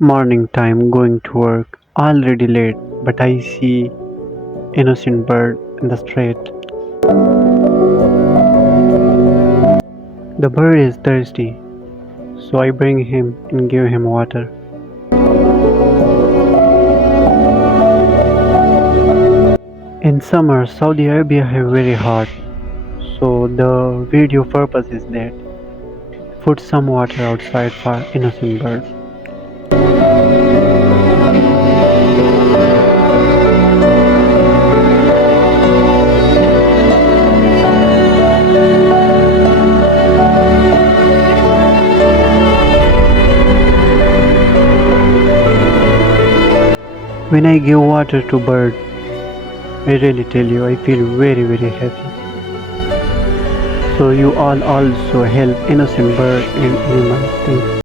Morning time going to work, already late, but I see innocent bird in the street. The bird is thirsty, so I bring him and give him water. In summer, Saudi Arabia have very hot, so the video purpose is that put some water outside for innocent bird. When I give water to bird, I really tell you I feel very happy. So you all also help innocent bird and animals. Thank you.